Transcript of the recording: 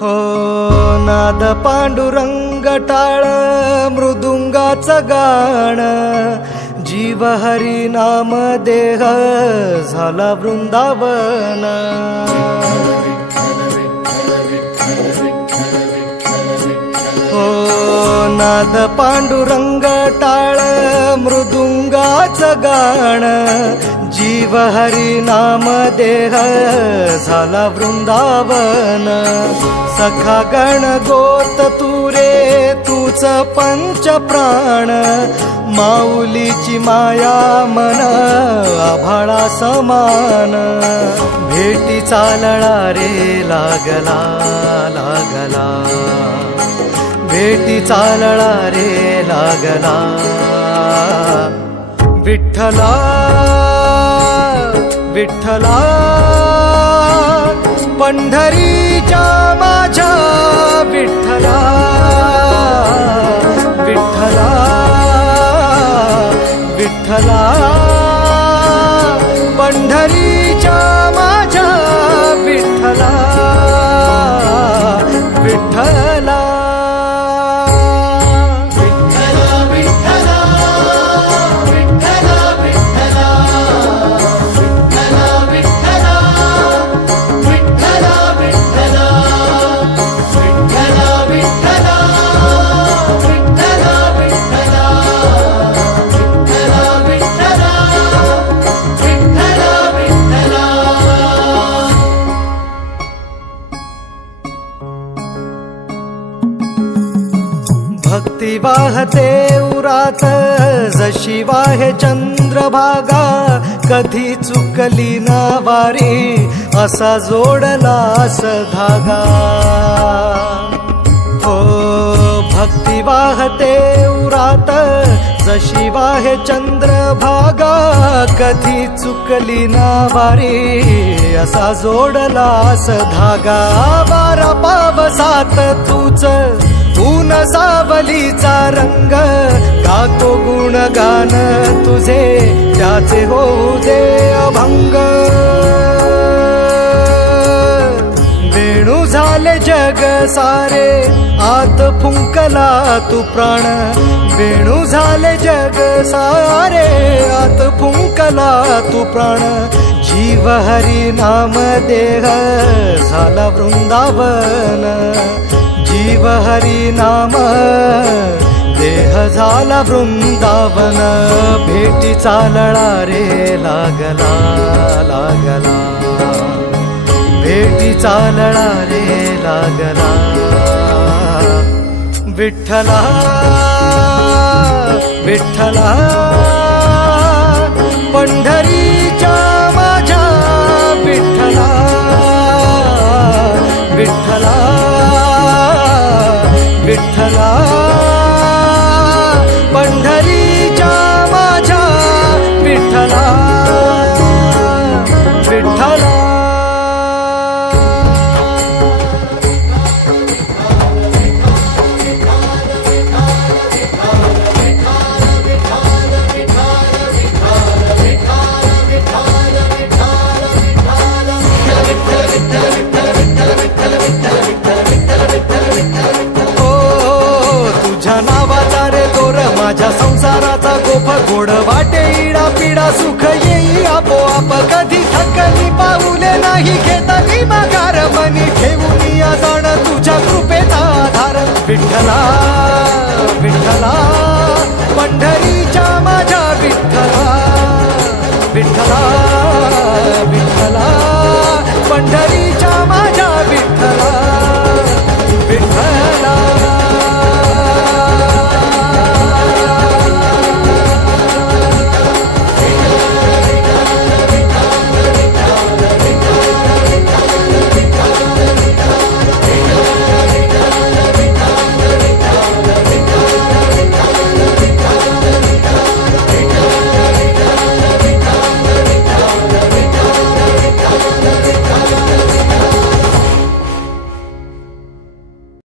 हो नाद पांडुरंग टाळ मृदुंगाचं गाण, जीव हरी नाम देह झाला वृंदावन। हो नाद पांडुरंग टाळ मृदुंगाचं गाण, जीव हरी नाम देह झाला वृंदावन। सखा गण गोत तू रे तूच पंच प्राण, माऊलीची माया मन आभाळा समान। भेटी चालळा रे लागला लागला, भेटी चालळा रे लागला। विठ्ठला विठ्ठला पंढरीच्या माझ्या विठ्ठला, विठ्ठला विठ्ठला पंढरीच्या माझ्या विठ्ठला, विठ्ठला। भक्ती वाहते उरात जशी वाहे चंद्रभागा, कधी चुकली ना वारी असा जोडलास धागा। हो भक्ती वाहते उरात जशी वाहे चंद्रभागा, कधी चुकली ना वारी असा जोडलास धागा। वारा पावसात तूच ऊन सावलीचा रंग, गातो गुणगान तुझे त्याचे होऊ दे अभंग। वेणू झाले जग सारे आत फुंकला तू प्राण, वेणू झाले जग सारे आत फुंकला तू प्राण। जीव हरी नाम देह झाला वृंदावन, जीव हरी नाम देह झाला वृंदावन। भेटी चालळा रे लागला लागला, भेटी चालळा रे लागला। विठ्ठला विठ्ठला पंढरीच्या माझ्या विठ्ठला, विठ्ठला विठ्ठला पंढरीच्या माझ्या विठ्ठला, विठ्ठला। माझ्या संसाराचा गोफ गोड वाटे इडा पिडा, सुख येई आपोआप कधी थकली पाऊले नाही घेतली माघार। मनी ठेवून या जाण तुझ्या कृपेचा आधार, विठ्ठला विठ्ठला